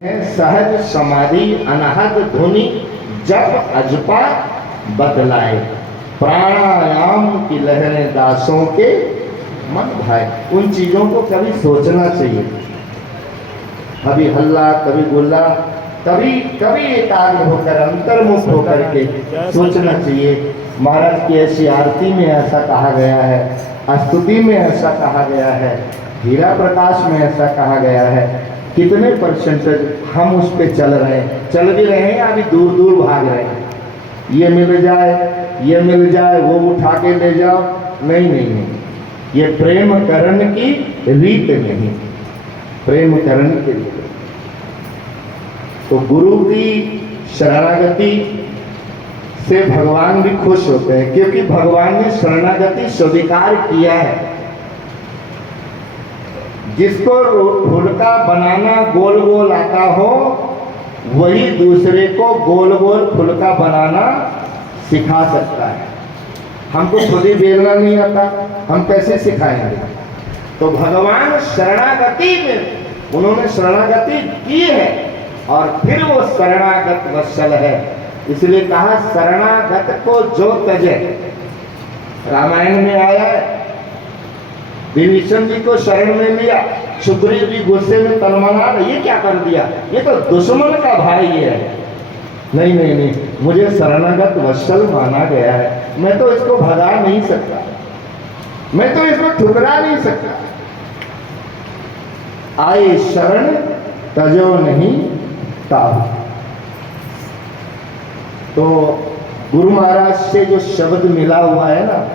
सहज समाधि अनहद धुनि जप अजपा बदलाए, प्राणायाम की लहरें दासों के मन भाए। उन चीजों को कभी सोचना चाहिए, कभी हल्ला कभी गुल्ला, कभी कभी एकाग्र होकर अंतर्मुख होकर के सोचना चाहिए। महाराज की ऐसी आरती में ऐसा कहा गया है, स्तुति में ऐसा कहा गया है, हीरा प्रकाश में ऐसा कहा गया है। कितने परसेंटेज हम उस पे चल रहे हैं, चल भी रहे हैं, अभी दूर दूर भाग रहे हैं। ये मिल जाए, ये मिल जाए, वो उठा के ले जाओ। नहीं नहीं नहीं, ये प्रेम करण की रीत नहीं, प्रेम करण की रीत। तो गुरु की शरणागति से भगवान भी खुश होते हैं, क्योंकि भगवान ने शरणागति स्वीकार किया है। जिसको फुलका बनाना गोल गोल आता हो, वही दूसरे को गोल गोल फुलका बनाना सिखा सकता है। हमको खुद ही बेलना नहीं आता, हम कैसे सिखाएंगे? तो भगवान शरणागति में उन्होंने शरणागति की है और फिर वो शरणागत वत्सल है। इसलिए कहा शरणागत को जो तजे। रामायण में आया है, विभीषण जी को शरण में लिया, सुग्रीव जी गुस्से में तलमला, ये क्या कर दिया, ये तो दुश्मन का भाई है। नहीं नहीं नहीं, मुझे शरणागत वत्सल माना गया है, मैं तो इसको भगा नहीं सकता, मैं तो इसको ठुकरा नहीं सकता। आए शरण तजो नहीं ताऊ। तो गुरु महाराज से जो शब्द मिला हुआ है ना,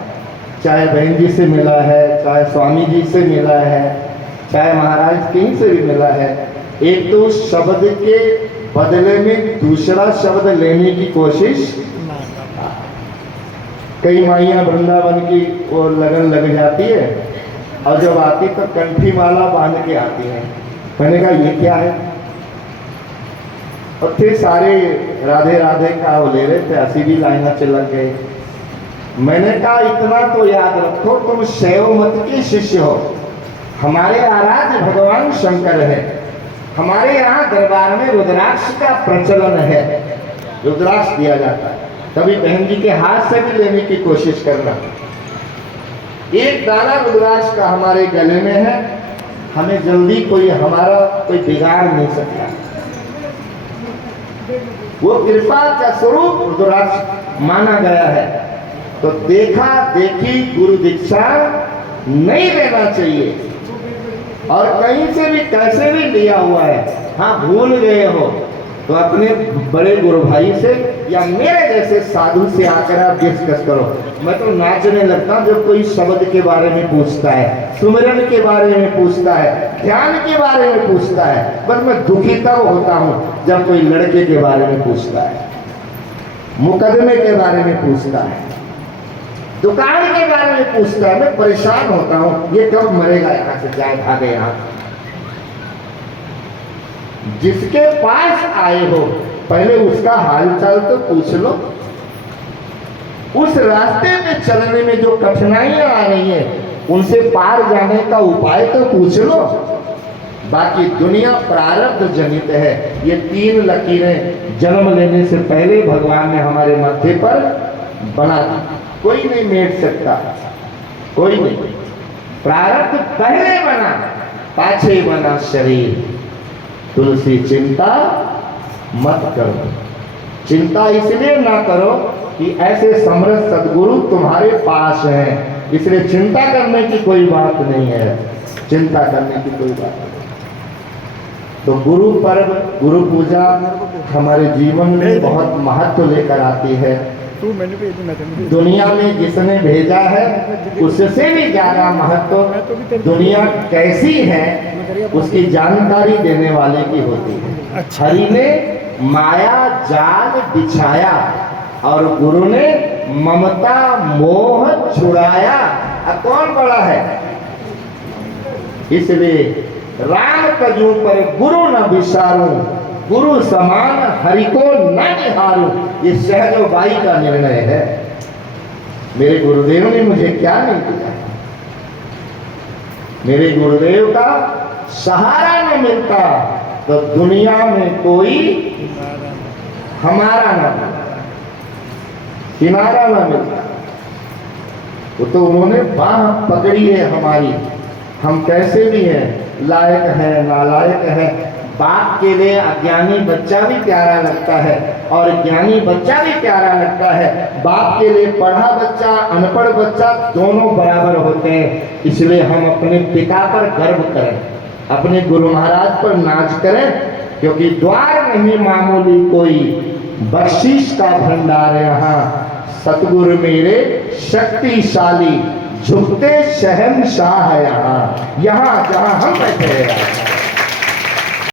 चाहे बहन जी से मिला है, चाहे स्वामी जी से मिला है, चाहे महाराज कहीं से भी मिला है, एक तो उस शब्द के बदले में दूसरा शब्द लेने की कोशिश। कई माइयाँ वृंदावन की वो लगन लग जाती है और जब आती तो कंठी माला बांध के आती है। मैंने कहा ये क्या है, और फिर सारे राधे राधे का वो ले रहे थे, असी भी लाइना से लग गए। मैंने कहा इतना तो याद रखो, तुम शैव मत के शिष्य हो, हमारे आराध्य भगवान शंकर है, हमारे यहाँ दरबार में रुद्राक्ष का प्रचलन है, रुद्राक्ष दिया जाता है। कभी बहन जी के हाथ से भी लेने की कोशिश करना। एक दाना रुद्राक्ष का हमारे गले में है, हमें जल्दी कोई हमारा कोई बिगाड़ नहीं सकता। वो कृपा का स्वरूप रुद्राक्ष माना गया है। तो देखा देखी गुरु दीक्षा नहीं लेना चाहिए, और कहीं से भी कैसे भी लिया हुआ है, हाँ भूल गए हो तो अपने बड़े गुरु भाई से या मेरे जैसे साधु से आकर आप डिस्कस करो। मैं तो नाचने लगता हूँ जब कोई शब्द के बारे में पूछता है, सुमिरन के बारे में पूछता है, ध्यान के बारे में पूछता है। बस मैं दुखी तब होता हूँ जब कोई लड़के के बारे में पूछता है, मुकदमे के बारे में पूछता है, दुकान के बारे में पूछता है। मैं परेशान होता हूँ, ये कब मरेगा, यहाँ से जाए भागे यहाँ। जिसके पास आए हो पहले उसका हालचाल तो पूछ लो। उस रास्ते में चलने में जो कठिनाइयां आ रही हैं, उनसे पार जाने का उपाय तो पूछ लो। बाकी दुनिया प्रारब्ध जनित है। ये 3 लकीरें जन्म लेने से पहले भगवान ने हमारे माथे पर बना दी, कोई नहीं मेट सकता, कोई नहीं। प्रारब्ध पहले बना, पाछे बना शरीर। तुलसी चिंता मत करो। चिंता इसलिए ना करो कि ऐसे समर्थ सदगुरु तुम्हारे पास हैं, इसलिए चिंता करने की कोई बात नहीं है, चिंता करने की कोई बात नहीं। तो गुरु पर्व, गुरु पूजा हमारे जीवन में बहुत महत्व लेकर आती है। दुनिया में जिसने भेजा है उससे भी ज्यादा महत्व दुनिया कैसी है उसकी जानकारी देने वाले की होती है। हरि ने माया जाल बिछाया और गुरु ने ममता मोह छुड़ाया। अब कौन बड़ा है? इसलिए राम कजू पर गुरु न विसारू, गुरु समान हरि को न निहारू। ये सहज बाई का निर्णय है। मेरे गुरुदेव ने मुझे क्या नहीं दिया, मेरे गुरुदेव का सहारा न मिलता तो दुनिया में कोई हमारा ना मिलता, किनारा ना मिलता। वो तो उन्होंने बाह पकड़ी है हमारी, हम कैसे भी हैं, लायक है नालायक है। बाप के लिए अज्ञानी बच्चा भी प्यारा लगता है और ज्ञानी बच्चा भी प्यारा लगता है। बाप के लिए पढ़ा बच्चा अनपढ़ बच्चा दोनों बराबर होते हैं। इसलिए हम अपने पिता पर गर्व करें, अपने गुरु महाराज पर नाच करें, क्योंकि द्वार नहीं मामूली कोई, बख्शीश का भंडार यहाँ। सतगुरु मेरे शक्तिशाली, झुकते शहंशाह यहाँ, यहाँ जहाँ हम बैठे हैं।